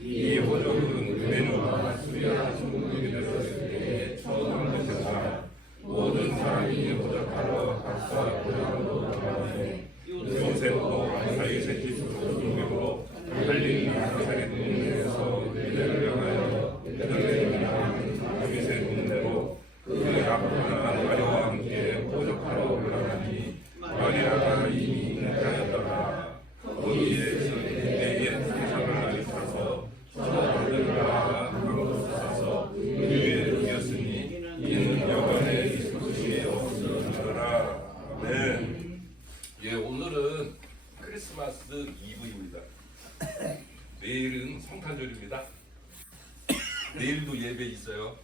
이 호적은 유대인과 수리아 중국이 되었을 때 처음 한 것이다. 모든 사람이 호적하러 각자 고향으로 돌아가니 요셉도 다윗의 종교로 갈릴리 나사렛 동네에서 유대를 향하여 베들레헴이라는 다윗의 동네로 그 약혼한 마리아와 함께 호적하러 올라가니 마리아가 이미 잉태하였더라. 거기에서 유대의 세상을 입혀서 처녀들과 한곳 사서 그의 이었으니 이는 여간에 있을 것이 없으리라. 아멘. 예, 오늘은 크리스마스 이브입니다. 내일은 성탄절입니다. 내일도 예배 있어요.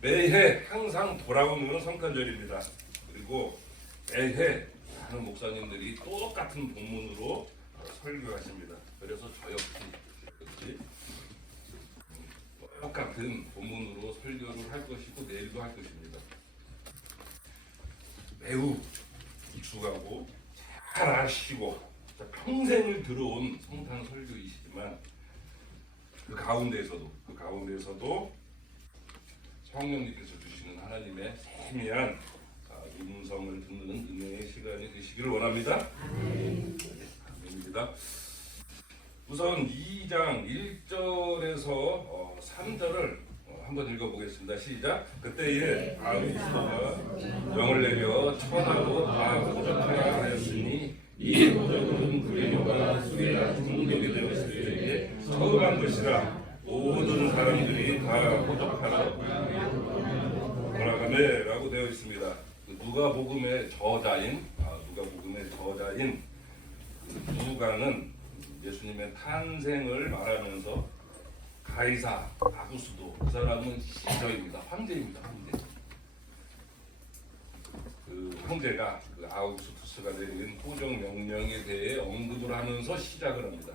매해 항상 돌아오는 성탄절입니다. 그리고 매해 많은 목사님들이 똑같은 본문으로 설교하십니다. 그래서 저 역시 똑같은 본문으로 설교를 할 것이고 내일도 할 것입니다. 매우 익숙하고 잘 아시고 평생을 들어온 성탄 설교이시지만 그 가운데에서도 성령님께서 주시는 하나님의 세미한 음성을 듣는 은혜의 시간이 되시기를 원합니다. 아멘입니다. 우선 2장 1절에서 3절을 한번 읽어보겠습니다. 시작. 그때에 아우수가 영을 내려 천하로 다 호적하라 하였으니 이 호적은 그리노가 수리아 중독이 되었을 때에 처음 한 것이라. 모든 사람들이 다 호적하라 돌아가네라고 되어 있습니다. 누가복음의 저자인 누가는 예수님의 탄생을 말하면서 가이사 아구스도, 그 사람은 시저입니다. 황제입니다. 그 황제가 그 아우구스투스가 내린 호적 명령에 대해 언급을 하면서 시작을 합니다.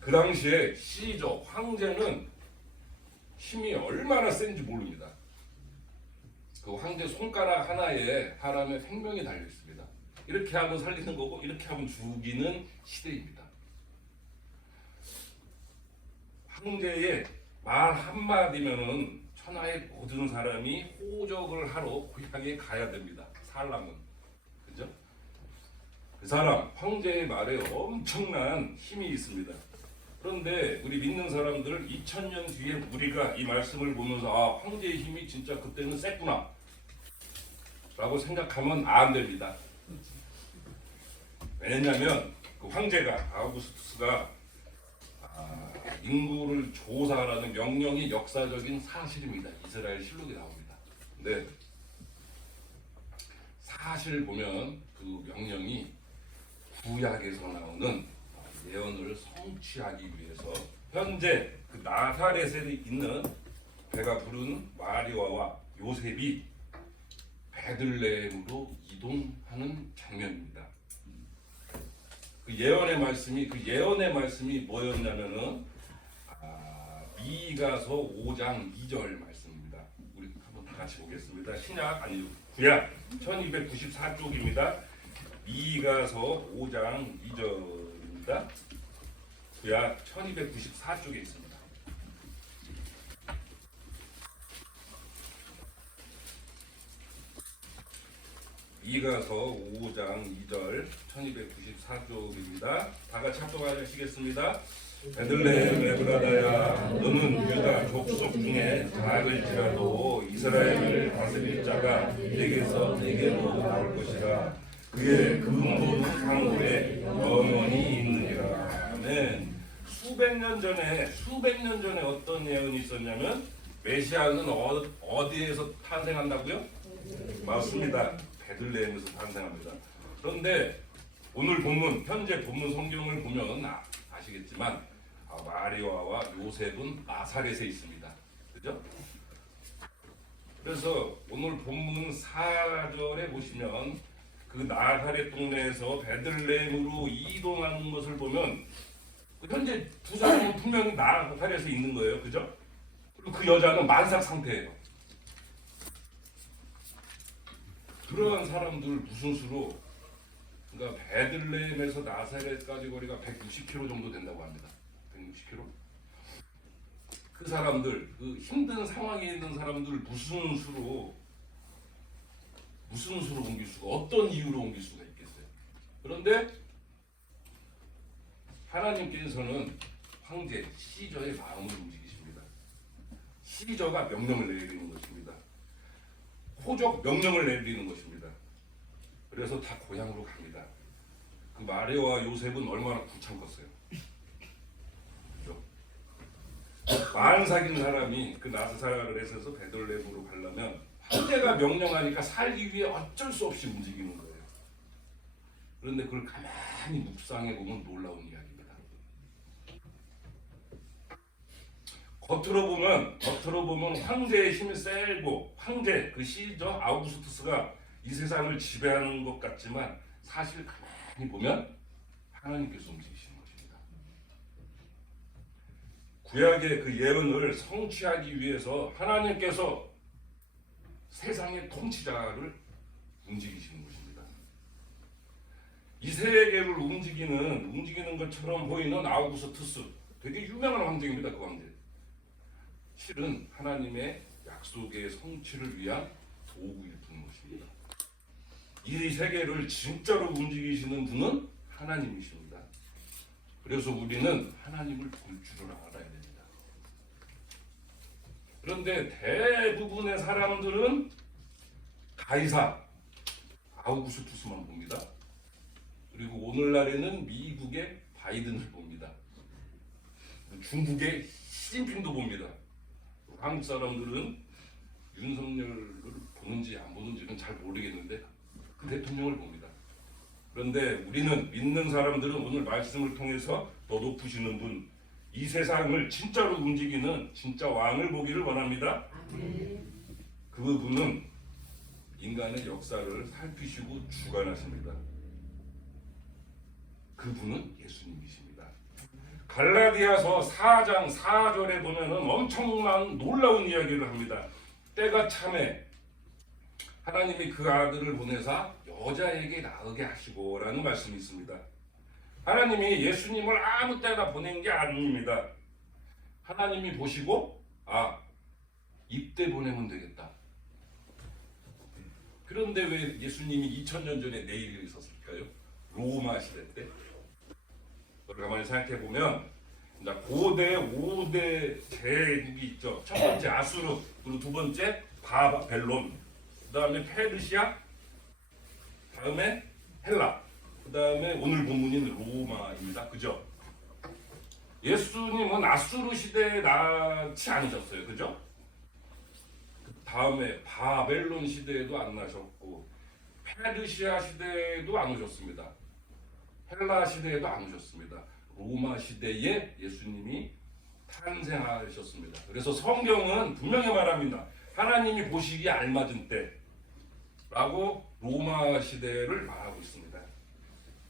그 당시에 시저, 황제는 힘이 얼마나 센지 모릅니다. 그 황제 손가락 하나에 사람의 생명이 달려 있습니다. 이렇게 하면 살리는 거고 이렇게 하면 죽이는 시대입니다. 황제의 말 한마디면은 천하의 모든 사람이 호적을 하러 고향에 가야 됩니다. 살라면. 그죠? 그 사람, 황제의 말에 엄청난 힘이 있습니다. 그런데 우리 믿는 사람들 2000년 뒤에 우리가 이 말씀을 보면서 황제의 힘이 진짜 그때는 셌구나 라고 생각하면 안 됩니다. 왜냐하면 그 황제가 아우구스투스가 인구를 조사하라는 명령이 역사적인 사실입니다. 이스라엘 실록에 나옵니다. 근데 사실 보면 그 명령이 구약에서 나오는 예언을 성취하기 위해서 현재 그 나사렛에 있는 배가 부른 마리아와 요셉이 베들레헴으로 이동하는 장면입니다. 그 예언의 말씀이 뭐였냐면은 미가서 5장 2절 말씀입니다. 우리 한번 다 같이 보겠습니다. 구약 1294쪽입니다. 미가서 5장 2절입니다. 구약 1294쪽에 있습니다. 미가서 5장 2절 1294쪽입니다. 다 같이 합독하시겠습니다. 베들레헴 에브라다야, 너는 유다 족속 중에 작을지라도 이스라엘을 다스릴 자가 내게서 내게로 나올 것이라. 그의 근본 상고에 영원히 있느니라. 아멘. 수백 년 전에 어떤 예언이 있었냐면 메시아는 어디에서 탄생한다고요? 맞습니다. 베들레헴에서 탄생합니다. 그런데 오늘 현재 본문 성경을 보면 아시겠지만 마리아와 요셉은 나사렛에 있습니다. 그죠? 그래서 오늘 본문 4절에 보시면 그 나사렛 동네에서 베들레헴으로 이동하는 것을 보면 현재 두 사람은 분명히 나사렛에 있는 거예요. 그죠? 그리고 그 여자는 만삭 상태예요. 그러한 사람들 무슨 수로 그러니까 베들레헴에서 나사렛까지 거리가 160km 정도 된다고 합니다. 160km. 그 사람들, 그 힘든 상황에 있는 사람들 무슨 수로 옮길 수가, 어떤 이유로 옮길 수가 있겠어요? 그런데 하나님께서는 황제 시저의 마음을 움직이십니다. 시저가 명령을 내리는 것입니다. 호적 명령을 내리는 것입니다. 그래서 다 고향으로 갑니다. 그 마리아와 요셉은 얼마나 귀찮겠어요. 그렇죠? 만 사귄 사람이 그 나사렛에서 베들레헴으로 가려면 황제가 명령하니까 살기 위해 어쩔 수 없이 움직이는 거예요. 그런데 그걸 가만히 묵상해 보면 놀라운 이야기입니다. 겉으로 보면 황제의 힘이 세고 황제 그 시저 아우구스투스가 이 세상을 지배하는 것 같지만 사실 가만히 보면 하나님께서 움직이시는 것입니다. 구약의 그 예언을 성취하기 위해서 하나님께서 세상의 통치자를 움직이시는 것입니다. 이 세계를 움직이는 것처럼 보이는 아우구스투스, 되게 유명한 황제입니다. 그 황제. 실은 하나님의 약속의 성취를 위한 도구일 뿐인 것입니다. 이 세계를 진짜로 움직이시는 분은 하나님이십니다. 그래서 우리는 하나님을 볼 줄을 알아야 됩니다. 그런데 대부분의 사람들은 가이사 아우구스투스만 봅니다. 그리고 오늘날에는 미국의 바이든을 봅니다. 중국의 시진핑도 봅니다. 한국 사람들은 윤석열을 보는지 안 보는지는 잘 모르겠는데 그 대통령을 봅니다. 그런데 우리는 믿는 사람들은 오늘 말씀을 통해서 더 높으시는 분, 이 세상을 진짜로 움직이는 진짜 왕을 보기를 원합니다. 그분은 인간의 역사를 살피시고 주관하십니다. 그분은 예수님이십니다. 갈라디아서 4장 4절에 보면은 엄청난 놀라운 이야기를 합니다. 때가 참에 하나님이 그 아들을 보내사 여자에게 낳게 하시고라는 말씀이 있습니다. 하나님이 예수님을 아무 때나 보낸 게 아닙니다. 하나님이 보시고 이때 보내면 되겠다. 그런데 왜 예수님이 2000년 전에 내일이 있었을까요? 로마 시대 때. 가만히 생각해 보면 고대 5대 제국이 있죠. 첫 번째 아수르, 그리고 두 번째 바벨론, 그 다음에 페르시아, 다음에 헬라, 그 다음에 오늘 본문인 로마입니다. 그죠? 예수님은 아수르 시대에 낳지 않으셨어요. 그죠? 그 다음에 바벨론 시대에도 안 나셨고 페르시아 시대에도 안 오셨습니다. 헬라 시대에도 안 오셨습니다. 로마 시대에 예수님이 탄생하셨습니다. 그래서 성경은 분명히 말합니다. 하나님이 보시기에 알맞은 때라고 로마 시대를 말하고 있습니다.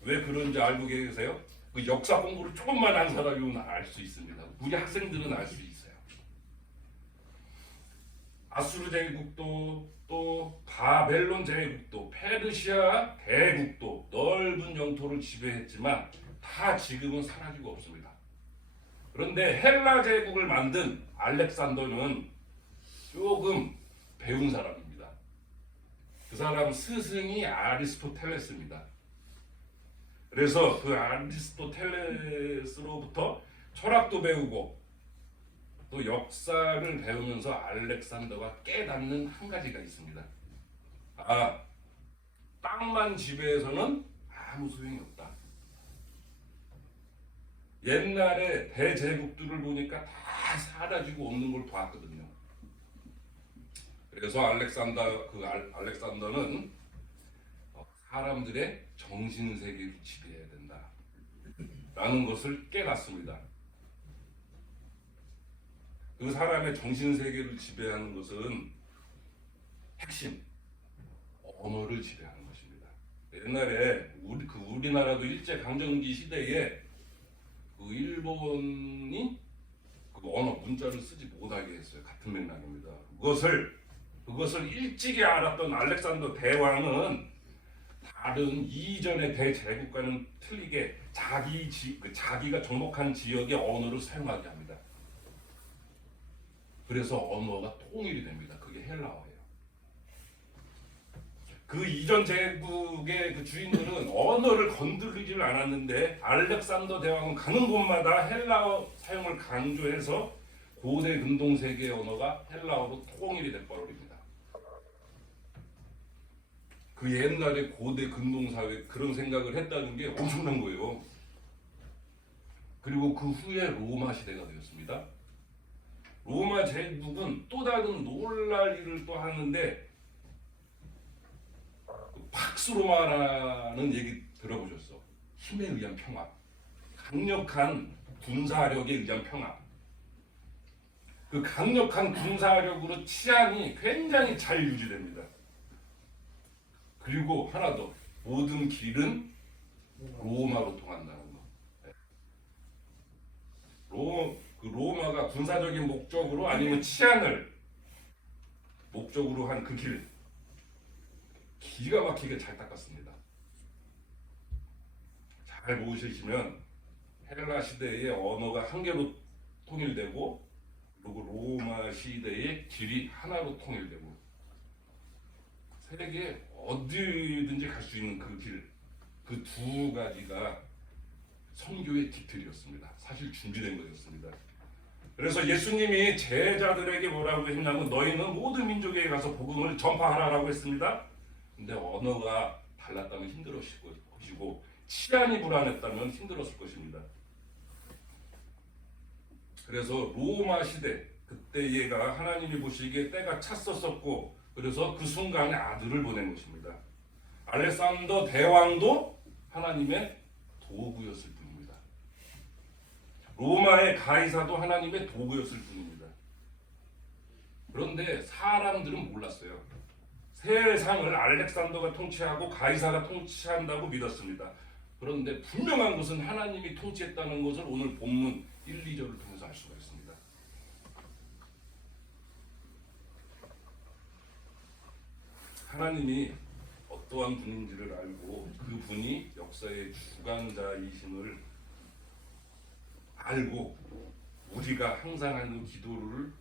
왜 그런지 알고 계세요? 그 역사 공부를 조금만 한 사람이면 알 수 있습니다. 우리 학생들은 알 수 있어요. 아수르 제국도 또 바벨론 제국도 페르시아 대국도 넓은 영토를 지배했지만 다 지금은 사라지고 없습니다. 그런데 헬라 제국을 만든 알렉산더는 조금 배운 사람입니다. 그 사람 스승이 아리스토텔레스입니다. 그래서 그 아리스토텔레스로부터 철학도 배우고 또 역사를 배우면서 알렉산더가 깨닫는 한 가지가 있습니다. 땅만 지배해서는 아무 소용이 없다. 옛날에 대제국들을 보니까 다 사라지고 없는 걸 봤거든요. 그래서 알렉산더는 사람들의 정신세계를 지배해야 된다 라는 것을 깨닫습니다. 그 사람의 정신세계를 지배하는 것은 핵심, 언어를 지배하는 것입니다. 옛날에 우리나라도 일제강점기 시대에 그 일본이 그 언어, 문자를 쓰지 못하게 했어요. 같은 맥락입니다. 그것을 그것을 일찍이 알았던 알렉산더 대왕은 다른 이전의 대제국과는 틀리게 자기가 정복한 지역의 언어를 사용하게 합니다. 그래서 언어가 통일이 됩니다. 그게 헬라어예요. 그 이전 제국의 그 주인들은 언어를 건드리질 않았는데 알렉산더 대왕은 가는 곳마다 헬라어 사용을 강조해서 고대 근동 세계의 언어가 헬라어로 통일이 돼버립니다. 그 옛날에 고대 근동 사회 그런 생각을 했다는 게 엄청난 거예요. 그리고 그 후에 로마 시대가 되었습니다. 로마 제국은 또 다른 놀랄 일을 또 하는데 팍스로마라는 얘기 들어보셨어? 힘에 의한 평화, 강력한 군사력에 의한 평화. 그 강력한 군사력으로 치안이 굉장히 잘 유지됩니다. 그리고 하나 더, 모든 길은 로마로 통한다는 거. 로마가 군사적인 목적으로 아니면 치안을 목적으로 한 그 길, 기가 막히게 잘 닦았습니다. 잘 보시면 헬라 시대의 언어가 한 개로 통일되고 그리고 로마 시대의 길이 하나로 통일되고 세계 어디든지 갈 수 있는 그 길, 그 두 가지가 선교의 깃틀이었습니다. 사실 준비된 거였습니다. 그래서 예수님이 제자들에게 뭐라고 했냐면 너희는 모든 민족에 가서 복음을 전파하라라고 했습니다. 근데 언어가 달랐다면 힘들었을 것이고 치안이 불안했다면 힘들었을 것입니다. 그래서 로마 시대 그때 얘가 하나님이 보시기에 때가 찼었었고 그래서 그 순간에 아들을 보낸 것입니다. 알렉산더 대왕도 하나님의 도구였을 뿐입니다. 로마의 가이사도 하나님의 도구였을 뿐입니다. 그런데 사람들은 몰랐어요. 세상을 알렉산더가 통치하고 가이사가 통치한다고 믿었습니다. 그런데 분명한 것은 하나님이 통치했다는 것을 오늘 본문 1, 2절을 통해서 알 수가 있습니다. 하나님이 어떠한 분인지를 알고 그 분이 역사의 주관자이심을 알고 우리가 항상 하는 기도를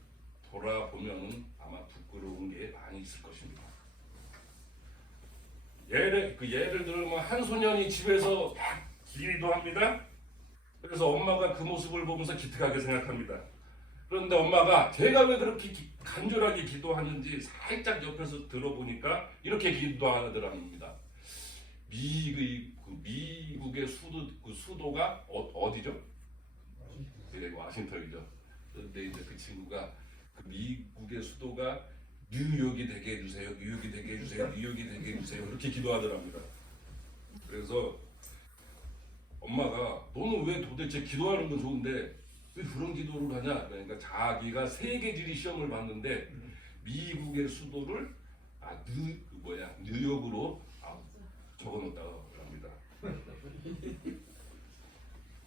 돌아보면 아마 부끄러운 게 많이 있을 것입니다. 예를 들면 한 소년이 집에서 기도합니다. 그래서 엄마가 그 모습을 보면서 기특하게 생각합니다. 그런데 엄마가 걔가 왜 그렇게 간절하게 기도하는지 살짝 옆에서 들어보니까 이렇게 기도하더랍니다. 미국의 수도가 어디죠? 네, 워싱턴이죠. 그런데 이제 그 친구가 그 미국의 수도가 뉴욕이 되게 해주세요. 뉴욕이 되게 해주세요. 뉴욕이 되게 해주세요. 이렇게 기도하더랍니다. 그래서 엄마가 너는 왜 도대체 기도하는 건 좋은데 왜 그런 기도를 하냐? 그러니까 자기가 세계지리 시험을 봤는데 미국의 수도를 뉴욕으로 적어놓았다고 합니다.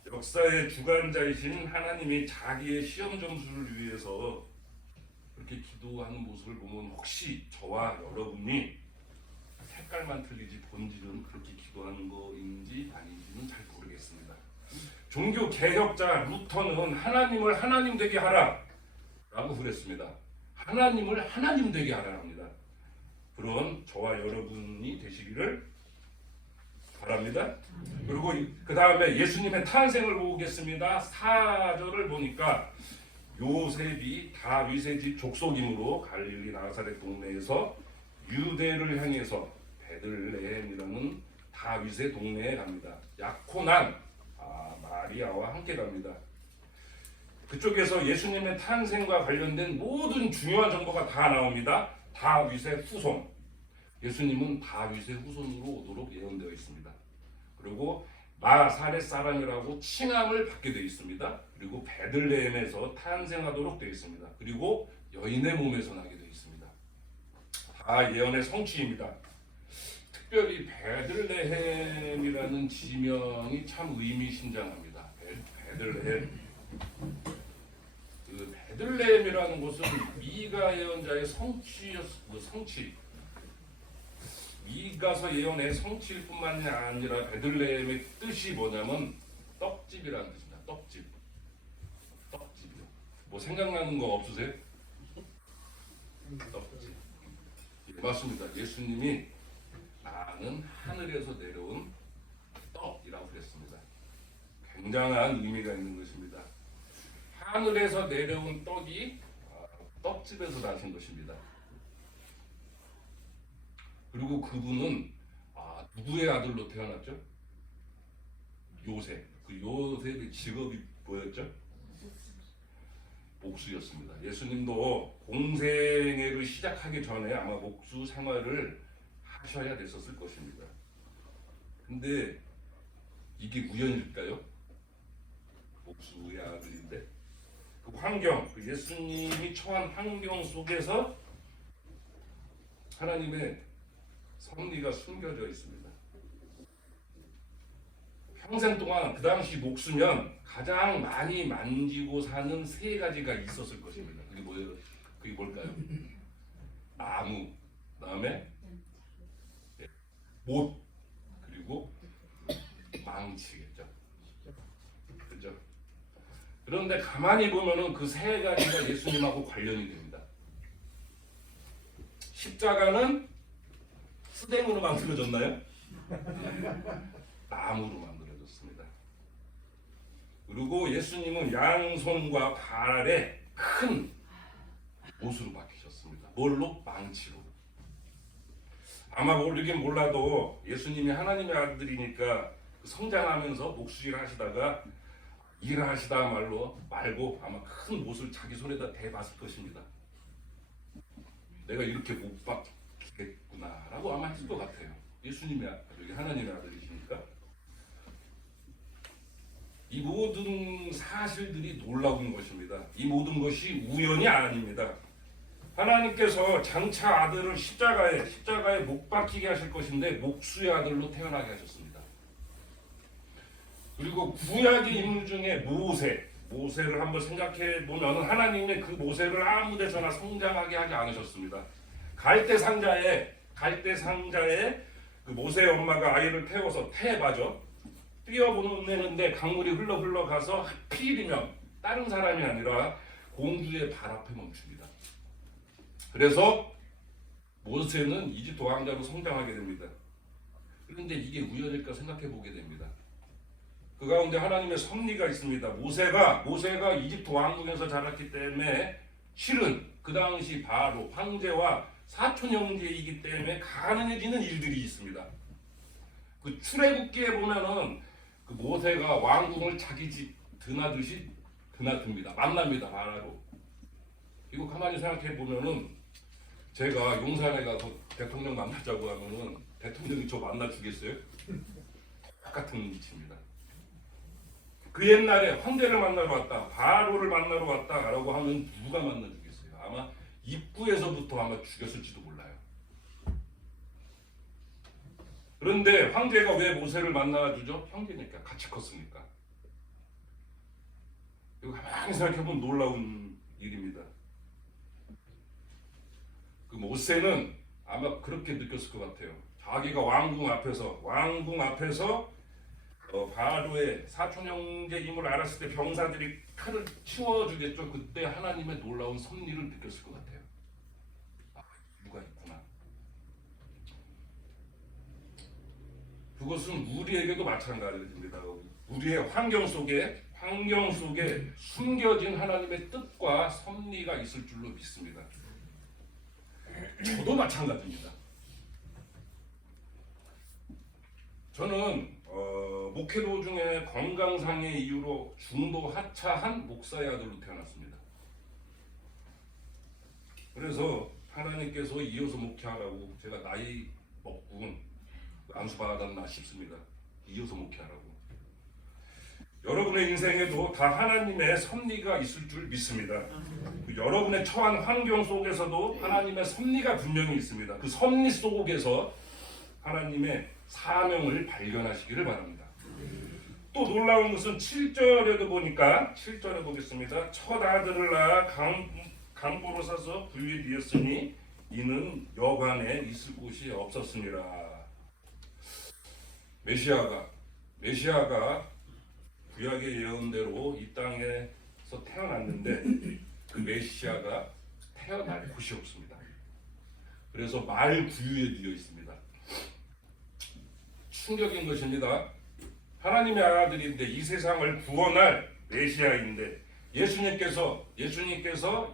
역사의 주관자이신 하나님이 자기의 시험 점수를 위해서 그렇게 기도하는 모습을 보면 혹시 저와 여러분이 색깔만 틀리지 본질은 그렇게 기도하는 거인지 아닌지는 잘 모르겠습니다. 종교 개혁자 루터는 하나님을 하나님 되게 하라 라고 그랬습니다. 하나님을 하나님 되게 하라 합니다. 그런 저와 여러분이 되시기를 바랍니다. 그리고 그 다음에 예수님의 탄생을 보겠습니다. 4절을 보니까 요셉이 다윗의 집 족속이므로 갈릴리 나사렛 동네에서 유대를 향해서 베들레헴이라는 다윗의 동네에 갑니다. 약혼한 마리아와 함께 갑니다. 그쪽에서 예수님의 탄생과 관련된 모든 중요한 정보가 다 나옵니다. 다윗의 후손, 예수님은 다윗의 후손으로 오도록 예언되어 있습니다. 그리고 나사렛 사람이라고 칭함을 받게 되어 있습니다. 그리고 베들레헴에서 탄생하도록 되어 있습니다. 그리고 여인의 몸에서 나게 되어 있습니다. 다 예언의 성취입니다. 특별히 베들레헴이라는 지명이 참 의미심장합니다. 베들레헴. 그 베들레헴이라는 곳은 미가 예언자의 성취. 미가서 예언의 성취일 뿐만이 아니라 베들레헴의 뜻이 뭐냐면 떡집이라는 뜻입니다. 떡집이요. 뭐 생각나는 거 없으세요? 떡집. 예, 맞습니다. 예수님이 나는 하늘에서 내려온 떡이라고 그랬습니다. 굉장한 의미가 있는 것입니다. 하늘에서 내려온 떡이 떡집에서 나신 것입니다. 그리고 그분은 누구의 아들로 태어났죠? 요셉. 그 요셉의 직업이 뭐였죠? 목수였습니다. 예수님도 공생애를 시작하기 전에 아마 목수 생활을 하셔야 됐었을 것입니다. 근데 이게 우연일까요? 목수의 아들인데 그 환경, 그 예수님이 처한 환경 속에서 하나님의 섭리가 숨겨져 있습니다. 평생 동안 그 당시 목수면 가장 많이 만지고 사는 세 가지가 있었을 것입니다. 그게 뭐예요? 그게 뭘까요? 나무, 그다음에 못, 그리고 망치겠죠. 그죠? 그런데 가만히 보면은 그 세 가지가 예수님하고 관련이 됩니다. 십자가는 스댕으로 만들어졌나요? 나무로 만들어졌습니다. 그리고 예수님은 양손과 발에 큰 못으로 박히셨습니다. 뭘로? 망치로. 아마 모르긴 몰라도 예수님이 하나님의 아들이니까 성장하면서 목수일 하시다가 일하시다 말고 아마 큰 못을 자기 손에다 대봤을 것입니다. 내가 이렇게 못 박히겠구나라고 아마 했을 것 같아요. 예수님이 하나님의 아들이시니까. 이 모든 사실들이 놀라운 것입니다. 이 모든 것이 우연이 아닙니다. 하나님께서 장차 아들을 십자가에 못 박히게 하실 것인데 목수의 아들로 태어나게 하셨습니다. 그리고 구약의 인물 중에 모세를 한번 생각해 보면 하나님의 그 모세를 아무 데서나 성장하게 하지 않으셨습니다. 갈대 상자에 그 모세의 엄마가 아이를 태워서 태바죠. 뛰어보내는데 강물이 흘러 가서 하필이면 다른 사람이 아니라 공주의 발 앞에 멈춥니다. 그래서 모세는 이집트 왕자로 성장하게 됩니다. 그런데 이게 우연일까 생각해 보게 됩니다. 그 가운데 하나님의 섭리가 있습니다. 모세가 이집트 왕궁에서 자랐기 때문에 실은 그 당시 바로 황제와 사촌 형제이기 때문에 가능해지는 일들이 있습니다. 그 출애굽기에 보면은 그 모세가 왕궁을 자기 집 드나듭니다. 만납니다. 바로. 이거 가만히 생각해 보면은 제가 용산에 가서 대통령 만나자고 하면은 대통령이 저 만나 주겠어요? 똑같은 위치입니다. 그 옛날에 황제를 만나러 왔다, 바로를 만나러 왔다라고 하면 누가 만나 주겠어요? 아마 입구에서부터 아마 죽였을지도 몰라요. 그런데 황제가 왜 모세를 만나주죠? 형제니까, 같이 컸으니까. 이거 가만히 생각해보면 놀라운 일입니다. 그 모세는 아마 그렇게 느꼈을 것 같아요. 자기가 왕궁 앞에서 바로의 사촌 형제임을 알았을 때 병사들이 칼을 치워주겠죠. 그때 하나님의 놀라운 섭리를 느꼈을 것 같아요. 이유가 있구나. 그것은 우리에게도 마찬가지입니다. 우리의 환경 속에 숨겨진 하나님의 뜻과 섭리가 있을 줄로 믿습니다. 저도 마찬가지입니다. 저는 목회 도중에 건강상의 이유로 중도 하차한 목사의 아들로 태어났습니다. 그래서 하나님께서 이어서 목회하라고 제가 나이 먹고 안수받았나 싶습니다. 이어서 목회하라고. 여러분의 인생에도 다 하나님의 섭리가 있을 줄 믿습니다. 여러분의 처한 환경 속에서도 하나님의 섭리가 분명히 있습니다. 그 섭리 속에서 하나님의 사명을 발견하시기를 바랍니다. 또 놀라운 것은 7절에도 보니까 7절에 보겠습니다. 첫 아들을 낳아 강보로 사서 부위에 뒤었으니 이는 여관에 있을 곳이 없었습니다. 메시아가 구약의 예언대로 이 땅에서 태어났는데 그 메시아가 태어날 곳이 없습니다. 그래서 말 구유에 뒤어 있습니다. 충격인 것입니다. 하나님의 아들인데 이 세상을 구원할 메시아인데 예수님께서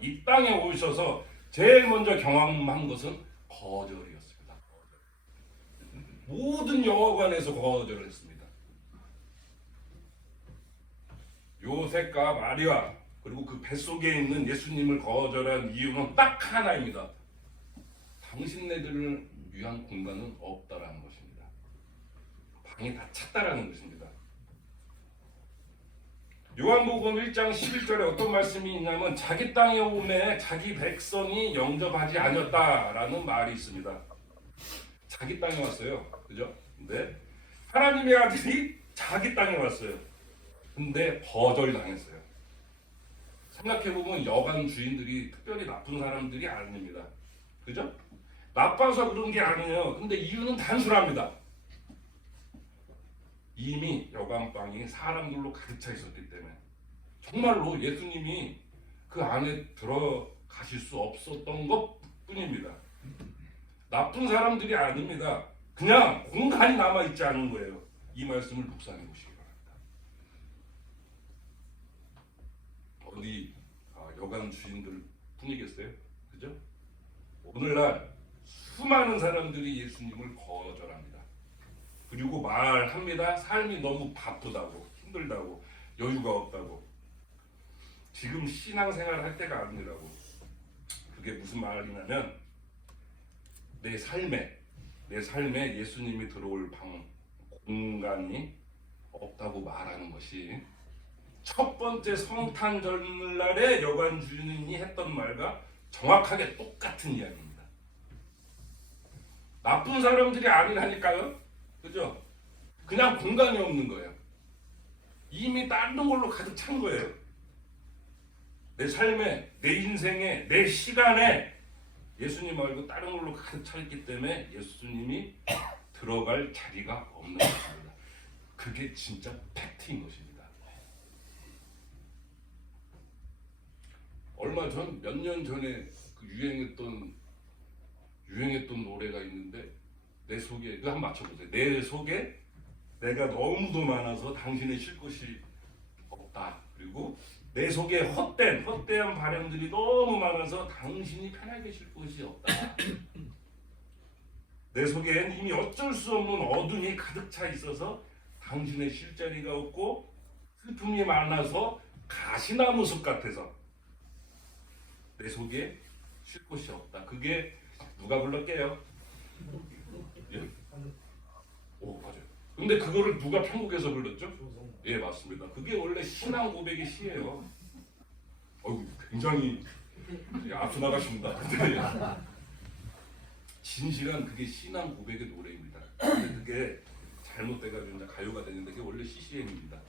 이 땅에 오셔서 제일 먼저 경험한 것은 거절이었습니다. 모든 영화관에서 거절을 했습니다. 요셉과 마리아 그리고 그 뱃속에 있는 예수님을 거절한 이유는 딱 하나입니다. 당신네들을 위한 공간은 없다라는 것입니다. 방이 다 찼다라는 것입니다. 요한복음 1장 11절에 어떤 말씀이 있냐면 자기 땅에 오매 자기 백성이 영접하지 않았다라는 말이 있습니다. 자기 땅에 왔어요. 그죠? 근데 하나님의 아들이 자기 땅에 왔어요. 근데 거절당했어요. 생각해보면 여관 주인들이 특별히 나쁜 사람들이 아닙니다. 그죠? 나빠서 그런 게 아니에요. 근데 이유는 단순합니다. 이미 여관방이 사람들로 가득 차 있었기 때문에 정말로 예수님이 그 안에 들어가실 수 없었던 것 뿐입니다. 나쁜 사람들이 아닙니다. 그냥 공간이 남아있지 않은 거예요. 이 말씀을 묵상해 보시기 바랍니다. 어디 여관 주인들 뿐이겠어요? 그죠? 오늘날 수많은 사람들이 예수님을 거절합니다. 그리고 말합니다. 삶이 너무 바쁘다고, 힘들다고, 여유가 없다고. 지금 신앙생활을 할 때가 아니라고. 그게 무슨 말이냐면 내 삶에 예수님이 들어올 공간이 없다고 말하는 것이 첫 번째 성탄 전날에 여관 주인이 했던 말과 정확하게 똑같은 이야기입니다. 나쁜 사람들이 아니라니까요. 그죠? 그냥 공간이 없는 거예요. 이미 다른 걸로 가득 찬 거예요. 내 삶에, 내 인생에, 내 시간에 예수님 말고 다른 걸로 가득 차 있기 때문에 예수님이 들어갈 자리가 없는 것입니다. 그게 진짜 팩트인 것입니다. 얼마 전, 몇 년 전에 그 유행했던 노래가 있는데 내 속에, 이거 한번 맞춰보세요. 내 속에 내가 너무도 많아서 당신의 쉴 곳이 없다. 그리고 내 속에 헛된 바람들이 너무 많아서 당신이 편하게 쉴 곳이 없다. 내 속엔 이미 어쩔 수 없는 어둠이 가득 차 있어서 당신의 쉴 자리가 없고 슬픔이 많아서 가시나무 숲 같아서 내 속에 쉴 곳이 없다. 그게 누가 불렀게요? 예? 오, 맞아요. 근데 그거를 누가 편곡해서 불렀죠? 예, 맞습니다. 그게 원래 신앙 고백의 시예요. 어이구, 굉장히 앞서 나가십니다. 근데 진실한 그게 신앙 고백의 노래입니다. 근데 그게 잘못돼가지고 이제 가요가 되는데 그게 원래 CCM입니다.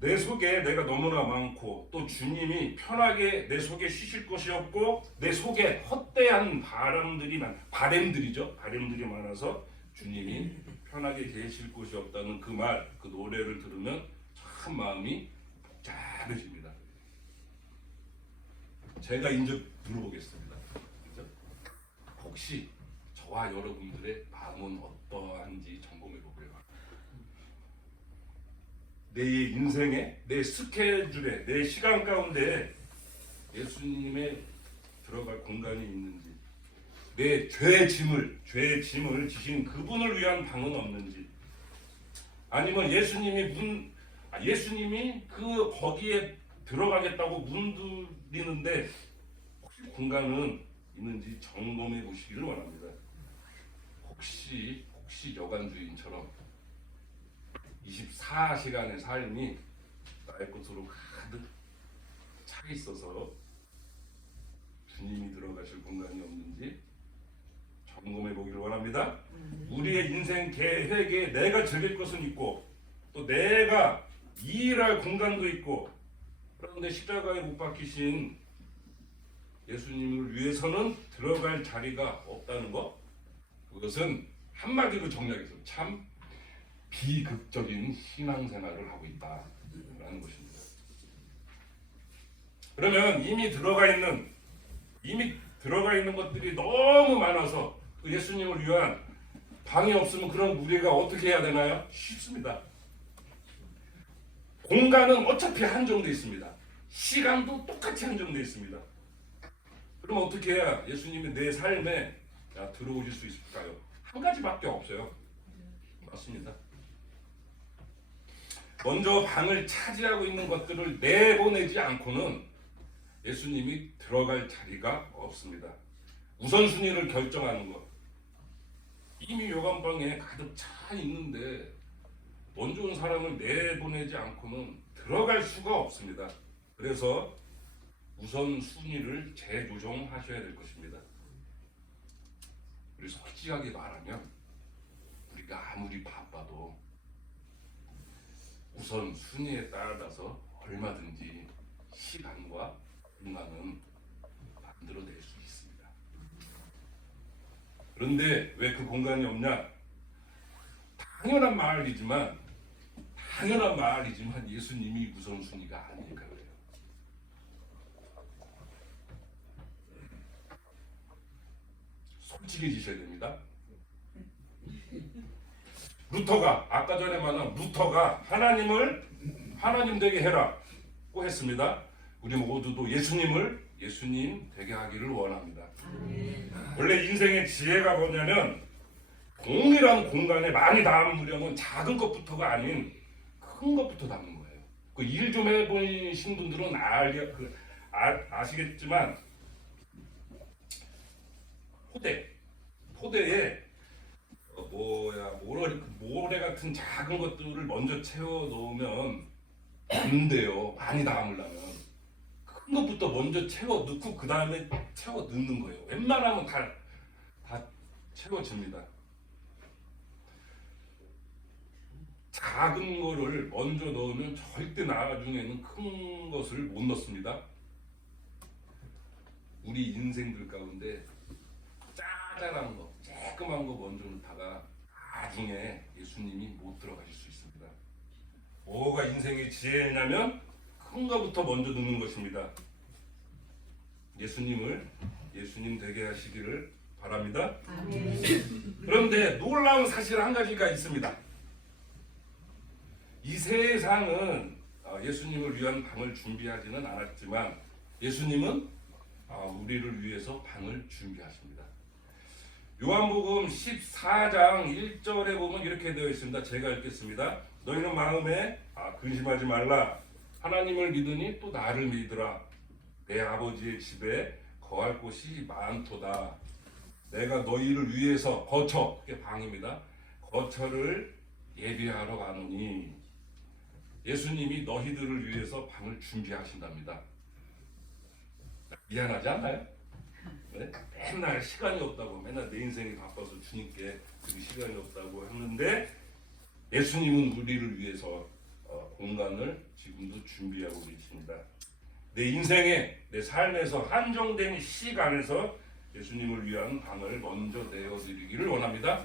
내 속에 내가 너무나 많고 또 주님이 편하게 내 속에 쉬실 것이 없고 내 속에 헛되한 바람들이 많아서 주님이 편하게 계실 곳이 없다는 그 말, 그 노래를 들으면 참 마음이 복잡해집니다. 제가 이제 물어보겠습니다. 그렇죠? 혹시 저와 여러분들의 마음은 어떠한지 점검해 보고요. 내 인생에, 내 스케줄에, 내 시간 가운데 예수님의 들어갈 공간이 있는지, 내 죄의 짐을 지신 그분을 위한 방은 없는지, 아니면 예수님이 거기에 들어가겠다고 문두리는데 혹시 공간은 있는지 점검해 보시기를 원합니다. 혹시 여관 주인처럼 24시간의 삶이 나의 것으로 가득 차 있어서 주님이 들어가실 공간이 없는지 점검해 보기를 원합니다. 우리의 인생 계획에 내가 즐길 것은 있고 또 내가 일할 공간도 있고, 그런데 십자가에 못 박히신 예수님을 위해서는 들어갈 자리가 없다는 것, 그것은 한마디로 정리하겠습니다. 참 비극적인 신앙생활을 하고 있다라는 것입니다. 그러면 이미 들어가 있는 것들이 너무 많아서 그 예수님을 위한 방이 없으면 그런 우리가 어떻게 해야 되나요? 쉽습니다. 공간은 어차피 한정되어 있습니다. 시간도 똑같이 한정되어 있습니다. 그럼 어떻게 해야 예수님이 내 삶에 들어오실 수 있을까요? 한 가지밖에 없어요. 맞습니다. 먼저 방을 차지하고 있는 것들을 내보내지 않고는 예수님이 들어갈 자리가 없습니다. 우선순위를 결정하는 것. 이미 요간방에 가득 차 있는데 먼저 온 사람을 내보내지 않고는 들어갈 수가 없습니다. 그래서 우선순위를 재조정하셔야 될 것입니다. 우리 솔직하게 말하면 우리가 아무리 바빠도 우선순위에 따라서 얼마든지 시간과 공간은 만들어낼 수 있습니다. 그런데 왜 그 공간이 없냐? 당연한 말이지만 예수님이 우선순위가 아니니까 그래요. 솔직해지셔야 됩니다. 루터가 아까 전에 말한 루터가 하나님 되게 해라고 했습니다. 우리 모두도 예수님 되게 하기를 원합니다. 원래 인생의 지혜가 뭐냐면 동일한 공간에 많이 담으려면 작은 것부터가 아닌 큰 것부터 담는 거예요. 그 일 좀 해보신 분들은 아시겠지만 포대에 모래 같은 작은 것들을 먼저 채워 놓으면 안 돼요. 많이 담으려면 큰 것부터 먼저 채워 넣고 그 다음에 채워 넣는 거예요. 웬만하면 다 채워집니다. 작은 거를 먼저 넣으면 절대 나중에는 큰 것을 못 넣습니다. 우리 인생들 가운데 짜잘한 거, 조그만 거 먼저 넣다가 나중에 예수님이 못 들어가실 수 있습니다. 뭐가 인생의 지혜냐면 큰 거부터 먼저 넣는 것입니다. 예수님 되게 하시기를 바랍니다. 그런데 놀라운 사실 한 가지가 있습니다. 이 세상은 예수님을 위한 방을 준비하지는 않았지만 예수님은 우리를 위해서 방을 준비하십니다. 요한복음 14장 1절에 보면 이렇게 되어 있습니다. 제가 읽겠습니다. 너희는 마음에 근심하지 말라. 하나님을 믿으니 또 나를 믿으라. 내 아버지의 집에 거할 곳이 많도다. 내가 너희를 위해서 그게 방입니다. 거처를 예비하러 가노니. 예수님이 너희들을 위해서 방을 준비하신답니다. 미안하지 않아요? 네? 맨날 시간이 없다고, 맨날 내 인생이 바빠서 주님께 그 시간이 없다고 하는데 예수님은 우리를 위해서 공간을 지금도 준비하고 계십니다. 내 인생에, 내 삶에서 한정된 시간에서 예수님을 위한 방을 먼저 내어드리기를 원합니다.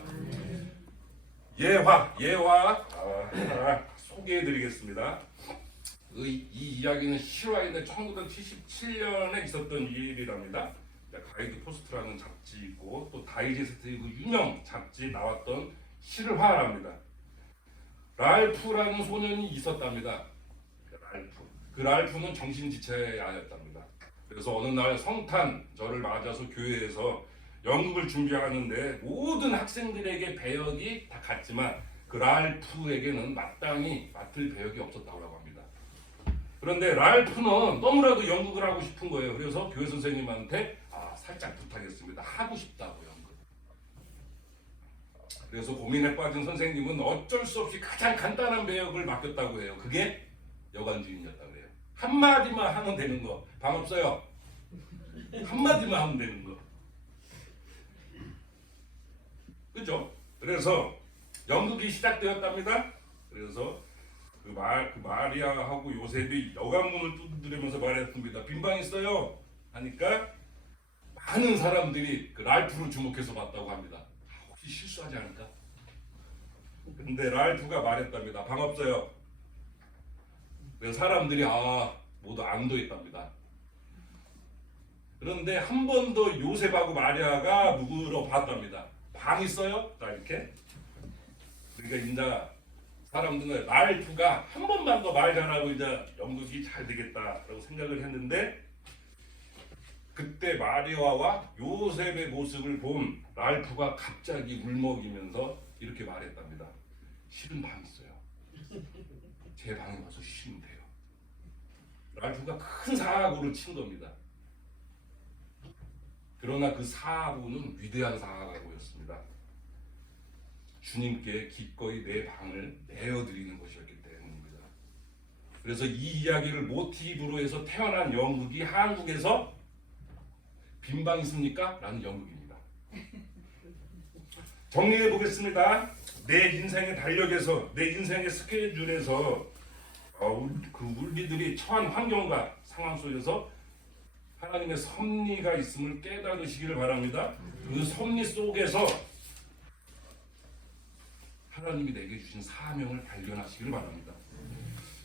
예화 하나 소개해드리겠습니다. 이 이야기는 실화인데 1977년에 있었던 일이랍니다. 가이드 포스트라는 잡지 있고 또 다이제스트 그 유명 잡지에 나왔던 실화랍니다. 랄프라는 소년이 있었답니다. 그 랄프는 정신지체아였답니다. 그래서 어느 날 성탄절을 맞아서 교회에서 연극을 준비하는데 모든 학생들에게 배역이 다 같지만 그 랄프에게는 마땅히 맡을 배역이 없었다고 합니다. 그런데 랄프는 너무나도 연극을 하고 싶은 거예요. 그래서 교회 선생님한테 살짝 부탁했습니다. 하고 싶다고 연극. 그래서 고민에 빠진 선생님은 어쩔 수 없이 가장 간단한 배역을 맡겼다고 해요. 그게 여관주인이었다고 해요. 한마디만 하면 되는 거. 방 없어요. 한마디만 하면 되는 거. 그죠? 그래서 연극이 시작되었답니다. 그래서 그 마리아하고 요셉이 여관문을 두드리면서 말했습니다. 빈방 있어요? 하니까 많은 사람들이 그 랄프를 주목해서 봤다고 합니다. 혹시 실수하지 않을까? 근데 랄프가 말했답니다. 방 없어요. 그래서 사람들이 모두 안도했답니다. 그런데 한 번 더 요셉하고 마리아가 물어봤답니다. 방 있어요? 자 이렇게. 그러니까 이제 사람들은 랄프가 한 번만 더 말 잘하고 이제 연극이 잘 되겠다라고 생각을 했는데 그때 마리아와 요셉의 모습을 본 랄프가 갑자기 울먹이면서 이렇게 말했답니다. 실은 방 있어요. 제 방에 와서 쉬면 돼요. 랄프가 큰 사고를 친 겁니다. 그러나 그 사고는 위대한 사고였습니다. 주님께 기꺼이 내 방을 내어드리는 것이었기 때문입니다. 그래서 이 이야기를 모티브로 해서 태어난 연극이 한국에서 빈방 있습니까? 라는 연극입니다. 정리해 보겠습니다. 내 인생의 달력에서, 내 인생의 스케줄에서 그 우리들이 처한 환경과 상황 속에서 하나님의 섭리가 있음을 깨달으시기를 바랍니다. 그 섭리 속에서 하나님이 내게 주신 사명을 발견하시기를 바랍니다.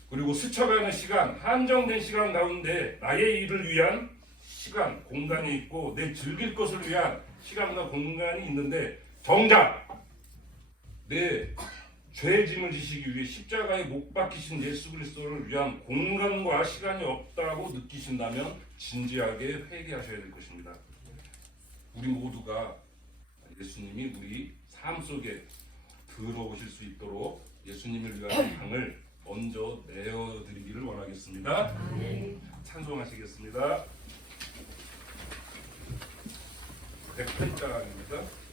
그리고 스쳐가는 시간, 한정된 시간 가운데 나의 일을 위한 시간, 공간이 있고 내 즐길 것을 위한 시간과 공간이 있는데 정작 내 죄의 짐을 지시기 위해 십자가에 못 박히신 예수 그리스도를 위한 공간과 시간이 없다고 느끼신다면 진지하게 회개하셔야 될 것입니다. 우리 모두가 예수님이 우리 삶 속에 들어오실 수 있도록 예수님을 위한 방을 먼저 내어드리기를 원하겠습니다. 찬송하시겠습니다. 108장입니다.